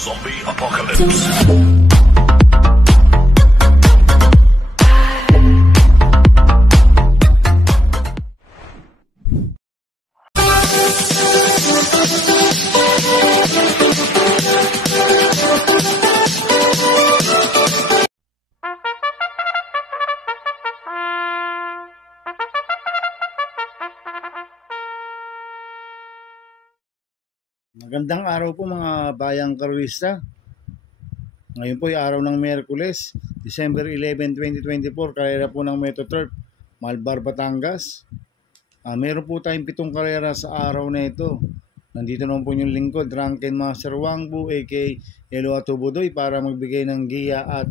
Zombie Apocalypse. Magandang araw po mga bayang karwista. Ngayon po ay araw ng Miyerkules, December 11, 2024, karera po ng Metoturf, Malbar, Batangas. Meron po tayong 7 karera sa araw na ito. Nandito naman po yung lingkod, Drunken Master Wangbu, aka Elo Atubudoy, para magbigay ng giya at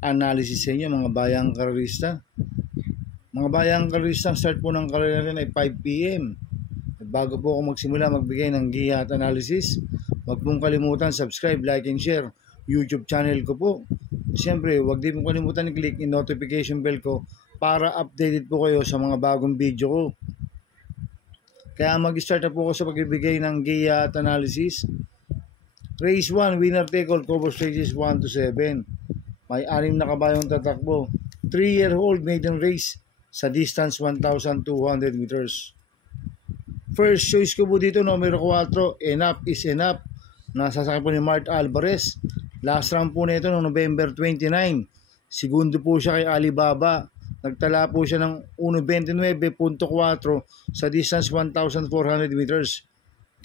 analysis sa inyo mga bayang karwista. Mga bayang karwista, start po ng karera rin ay 5 PM. Bago po ako magsimula magbigay ng giya at analysis, huwag pong kalimutan subscribe, like, and share YouTube channel ko po. Siyempre, huwag din pong kalimutan i-click yung notification bell ko para updated po kayo sa mga bagong video ko. Kaya mag-start na po ako sa pagbibigay ng giya at analysis. Race 1, winner take all, cover stages 1 to 7. May 6 na kabayong tatakbo. 3-year-old maiden race sa distance 1,200 meters. First choice ko po dito, numero 4, Enough is Enough. Nasasakay po ni Mart Alvarez. Last round po nito noong November 29. Segundo po siya kay Alibaba. Nagtala po siya ng 1.29.4 sa distance 1,400 meters.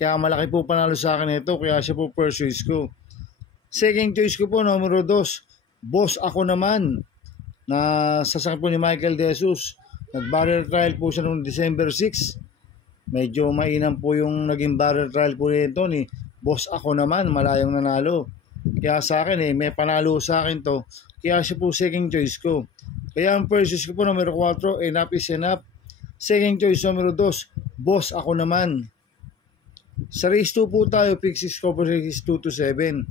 Kaya malaki po panalo sa akin ito, kaya siya po first choice ko. Second choice ko po, numero 2, Boss Ako Naman. Nasasakay po ni Michael De Jesus. Nag-barrel trial po siya noong December 6. Medyo mainam po yung naging barrel trial po nito ni Boss Ako Naman, malayong nanalo. Kaya sa akin may panalo sa akin to, kaya siya po second choice ko. Kaya ang first choice ko po, numero 4, Enough is Enough. Second choice, numero 2, Boss Ako Naman. Sa race 2 po tayo, pick 6 cover races 2 to 7.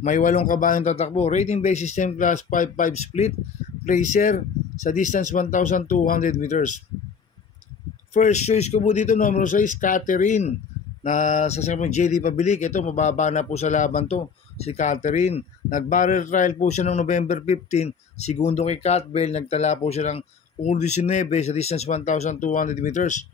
May 8 kabayong tatakbo. Rating base system class 5-5 split. Racer sa distance 1,200 meters. First choice ko po dito, numero 6, Catherine. Nasasakay po JD Pabilik. Ito, mababa na po sa laban to, si Catherine. Nag-barrel trial po siya noong November 15. Segundo kay Cat Bell. Nagtala po siya ng 1.19 sa distance 1,200 meters.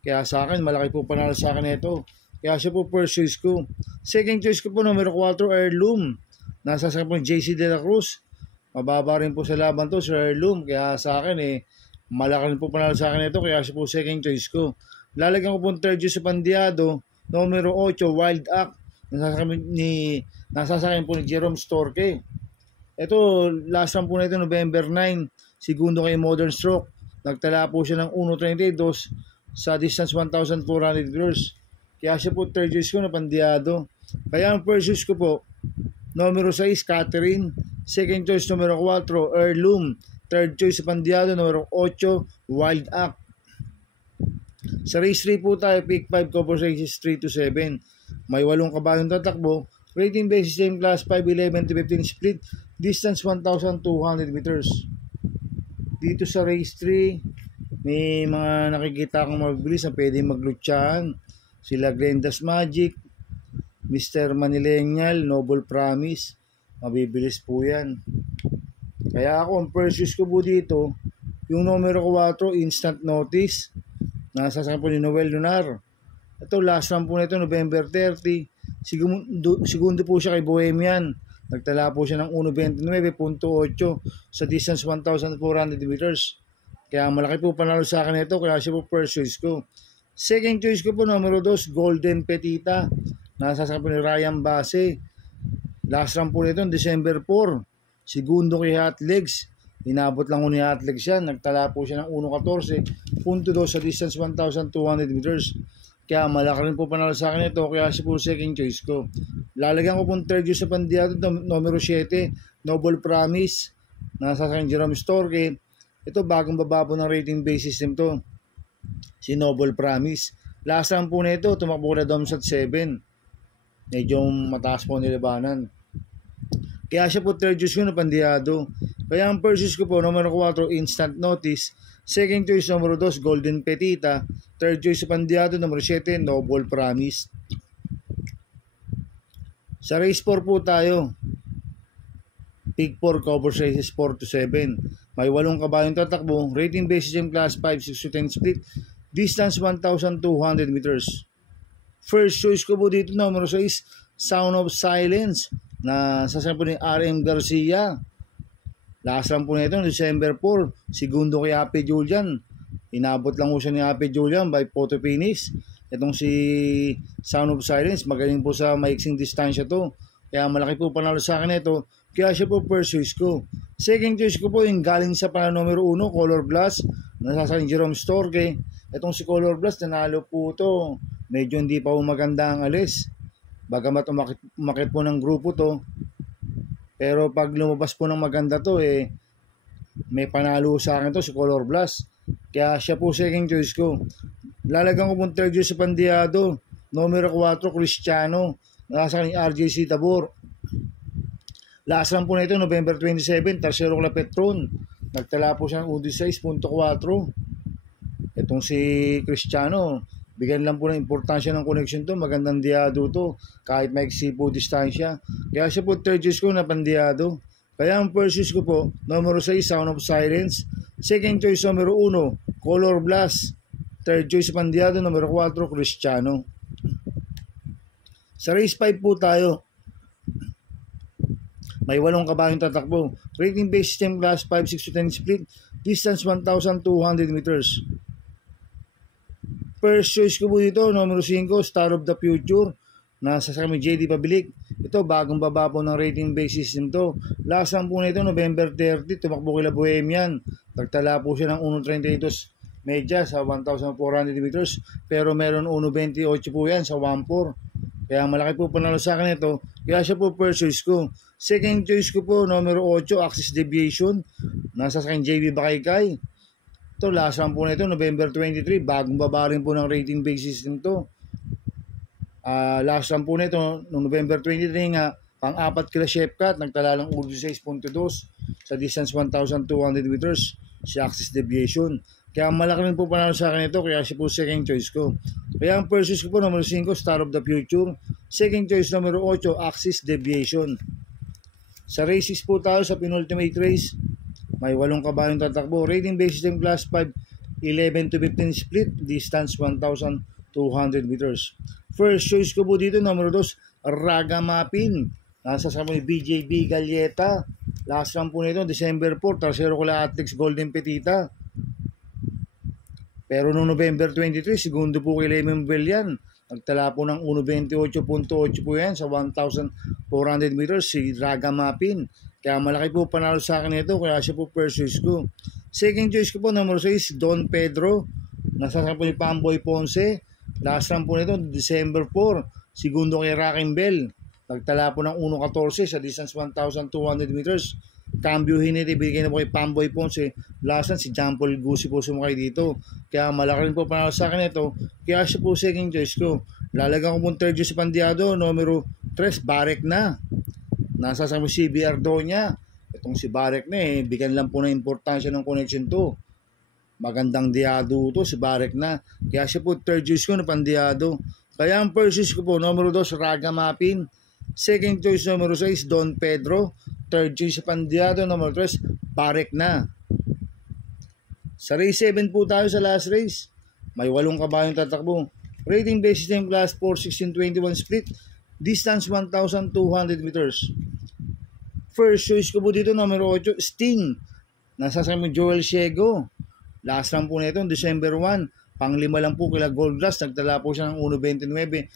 Kaya sa akin, malaki po panalo sa akin ito. Kaya siya po first choice ko. Second choice ko po, numero 4, Heirloom. Nasasakay po JC De La Cruz. Mababa rin po sa laban to, si Heirloom. Kaya sa akin malaki rin po panalo sa akin ito, kaya siya po second choice ko. Lalagyan ko po third choice sa Pandiado, numero 8, Wild Act. Nasasakyan po ni Jerome Storke. Ito, last round po na ito, November 9. Segundo kay Modern Stroke. Nagtala po siya ng 1.32 sa distance 1,400 meters. Kaya siya po third choice ko na Pandiado. Kaya ang first choice ko po, numero 6, Catherine. Second choice, numero 4, Heirloom. Third choice sa Pandiado, numero 8, Wild Act. Sa race 3 po tayo, pick 5 cover races 3 to 7. May 8 kabayong tatakbo. Rating base system class 5-11 to 15 split. Distance 1,200 meters. Dito sa race 3, may mga nakikita akong mabilis na pwede maglutsahan. Sila Glenda's Magic, Mr. Manileñal, Noble Promise. Mabibilis po yan. Kaya ako, ang first choice ko po dito, yung numero 4, Instant Notice. Nasasakay po ni Noel Lunar. Ito, last round po nito, November 30. Segundo po siya kay Bohemian. Nagtala po siya ng 1.29.8 sa distance 1,400 meters. Kaya malaki po panalo sa akin ito, kaya siya po first choice ko. Second choice ko po, numero 2, Golden Petita. Nasasakay po ni Ryan Base. Last round po nito, December 4. Segundo kay Hot Legs. Inabot lang ko ni Hot Legs yan. Nagtala po siya ng 1.14.2 sa distance 1,200 meters. Kaya malaki rin po panalo sa akin ito. Kaya siya po second choice ko. Lalagyan ko pong third choice sa Pandiado, numero 7, Noble Promise. Nasasakyan Jerome Storke. Ito, bagong baba po ng rating base system to, si Noble Promise. Last round po na ito, tumakbo na Domsat 7. Medyo mataas po nilabanan. Kaya siya po third choice ko na Pandiado. Kaya ang first choice ko po, numero 4, Instant Notice. Second choice, numero 2, Golden Petita. Third choice sa Pandiado, numero 7, Noble Promise. Sa race 4 po tayo. Peak 4, cover races 4 to 7. May 8 kabayong tatakbo. Rating basis yung class 5, 6 to 10 split. Distance 1,200 meters. First choice ko po dito, numero 6, Sound of Silence, na sasama po ni RM Garcia. Last lang po nito, December 4. Segundo kay Happy Julian. Inabot lang po siya ni Happy Julian by photo finish. Itong si Sound of Silence, magaling po sa maiksing distansya to. Kaya malaki po panalo sa akin ito. Kaya siya po first choice ko. Second choice ko po yung galing sa panalo numero 1, Color Blast. Nasasaling Jerome Storge. Itong si Color Blast, nanalo po to. Medyo hindi pa po maganda ang alis. Bagamat umakit po ng grupo to. Pero pag lumabas po ng maganda to, may panalo sa akin to, si Color Blast. Kaya siya po second choice ko. Lalagyan ko pong third choice sa Pandiado. Numero 4, Cristiano. Nasasaling RJC Tabor. Last lang po na ito, November 27, Tercero Clapetron. Nagtala po siya ng 16.4. Itong si Cristiano, bigyan lang po ng importansya ng connection to. Magandang diado to, kahit maiksi po distansya. Kaya siya po third choice ko na Pandiado. Kaya ang first choice ko po, numero 6, Sound of Silence. Second choice, numero 1, Color Blast. Third choice, Pandiado. Numero 4, Cristiano. Sa race 5 po tayo. May 8 kabayong tatakbo. Rating base system class 5, 6 to 10 split. Distance 1,200 meters. First choice ko po dito, numero 5, Star of the Future. Nasa sa kami JD Pabilik. Ito, bagong baba po ng rating base system to. Last lang po na ito, November 30, tumakbo kila Bohemian. Nagtala po siya ng 1.32 medya sa 1,400 meters. Pero meron 1.28 po yan sa 1.4. Kaya malaki po panalo sa akin ito. Kaya siya po first choice ko. Second choice ko po, numero 8, Axis Deviation. Nasa sa akin JB Bakaykay. Ito, last lang po na ito, November 23. Bagong baba rin po ng rating base system to. Last lang po na ito, noong November 23 nga, pang-apat kila Shepcat, nagtala ng 16.2 sa distance 1,200 meters, si Axis Deviation. Kaya malaki rin po panalo sa akin ito, kaya siya po second choice ko. Kaya ang first choice ko po, numero 5, Star of the Future. Second choice, numero 8, Axis Deviation. Sa races po tayo sa penultimate race, may 8 kabayong tatakbo. Rating base system class 5, 11 to 15 split, distance 1,200 meters. First choice ko po dito, numero 2, Ragamapin. Nasa sa kami BJB Galleta. Last lang po nito, December 4, Tercero Kula Atlex Golden Petita. Pero noong November 23, segundo po kay Lemon Bell yan. Nagtala po ng 1.28.8 po yan sa 1,400 meters si Ragamapin. Kaya malaki po panalo sa akin ito, kaya siya po first choice ko. Second choice ko po, numero 6, Don Pedro. Nasasama po ni Pamboy Ponce. Last lang po nito, December 4, segundo kay Rakim Bell. Nagtala po ng 1.14 sa distance 1,200 meters. Cambio hiniti, bigyan na po kay Pamboy Ponce. Last lang, si John Paul Gusi po sumakay dito. Kaya malaki rin po panalo sa akin ito. Kaya siya po second choice ko. Lalagyan ko po third choice sa Pandiado, numero 3, Barek na. Nasa sa si Ardonia. Itong si Barek na bigyan lang po ng importansya ng connection to. Magandang diado to, si Barek na. Kaya siya po third choice ko na Pandiado. Kaya ang first choice ko po, numero 2, Ragamapin. Second choice, numero 6, Don Pedro. Third choice sa Pandiado, numero 3, Barek na. Sa race 7 po tayo sa last race. May 8 kabayong tatakbo. Rating base system class 4, 16-21 split. Distance 1,200 meters. First choice ko po dito, numero 8, Sting. Nasasama Joel Ciego. Last lang po na ito, December 1. Panglima lang po kila Gold Rush. Nagtala po siya ng 1.29.6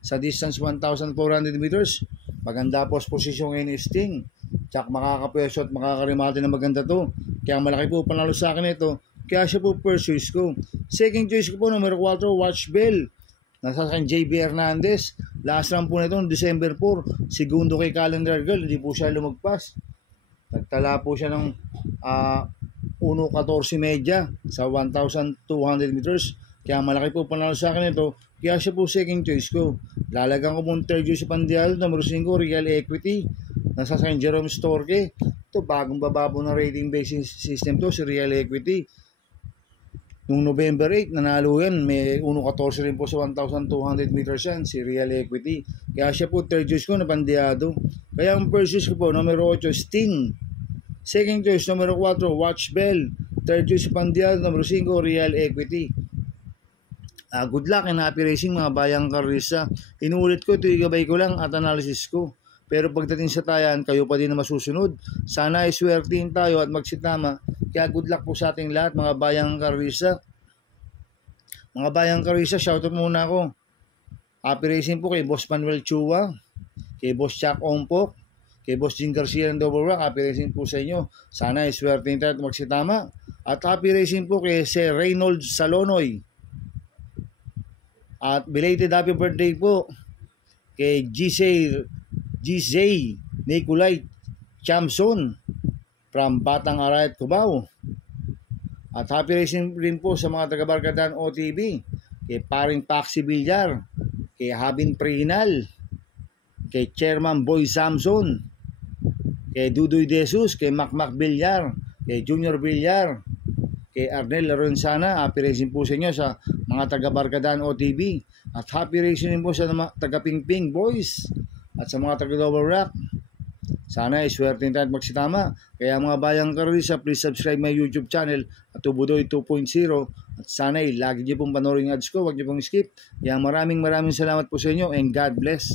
sa distance 1,400 meters. Maganda po sa posisyon ngayon ni Sting. Tsak makakapweso at makakarimate na maganda to. Kaya malaki po panalo sa akin ito. Kaya siya po first choice ko. Second choice ko po, numero 4, Watch Bell. Nasa akin JB Hernandez. Last lang po na ito, December 4. Segundo kay Calendar Girl. Hindi po siya lumagpas. Nagtala po siya ng 1.14 medya sa 1,200 meters. Kaya malaki po panalo sa akin ito. Kaya siya po second choice ko. Lalagyan ko po third choice sa Pandial, numero 5, Real Equity. Nasa sa akin Jerome Storge. Ito, bagong bababo ng rating basing system to, si Real Equity. Nung November 8, nanalo yan. May 1.14 rin po sa 1,200 meters yan, si Real Equity. Kaya siya po, third choice ko, napandiado. Kaya ang first choice ko po, numero 8, Sting. Second choice, numero 4, Watch Bell. Third choice, pandiado, numero 5, Real Equity. Good luck and happy racing mga bayang karista. Inuulit ko, ito igabay ko lang at analysis ko. Pero pagdating sa tayan, kayo pa din na masusunod. Sana ay swertihin tayo at magsitama. Kaya good luck po sa ating lahat mga bayang karista. Mga bayang karista, shoutout muna ako. Happy racing po kay Boss Manuel Chua, kay Boss Chuck Ompok, kay Boss Jing Garcia ng Double Rock. Happy racing po sa inyo. Sana ay swertihin tayo at magsitama. At happy racing po kay Sir Reynold Salonoy. At belated happy birthday po kay GJ Nicolay Chamson from Batang Arayat, Cubao. At happy racing rin po sa mga taga-Barkadahan OTV, kay Paring Paxi Villar, kay Habin Prinal, kay Chairman Boy Samson, kay Dudoy Jesus, kay Macmac Villar, kay Junior Villar, kay Arnel Lorenzana. Happy racing po sa inyo sa mga taga-Barkadahan OTV. At happy racing din po sa taga-Pingping Boys at sa mga taga-Double Rock. Sana ay swerte tayo at magsitama. Kaya mga bayang karisa, please subscribe my YouTube channel at Tubudoy 2.0. At sana ay lagi niyo pong panoorin yung ads ko, huwag niyo pong skip. Kaya maraming salamat po sa inyo and God bless.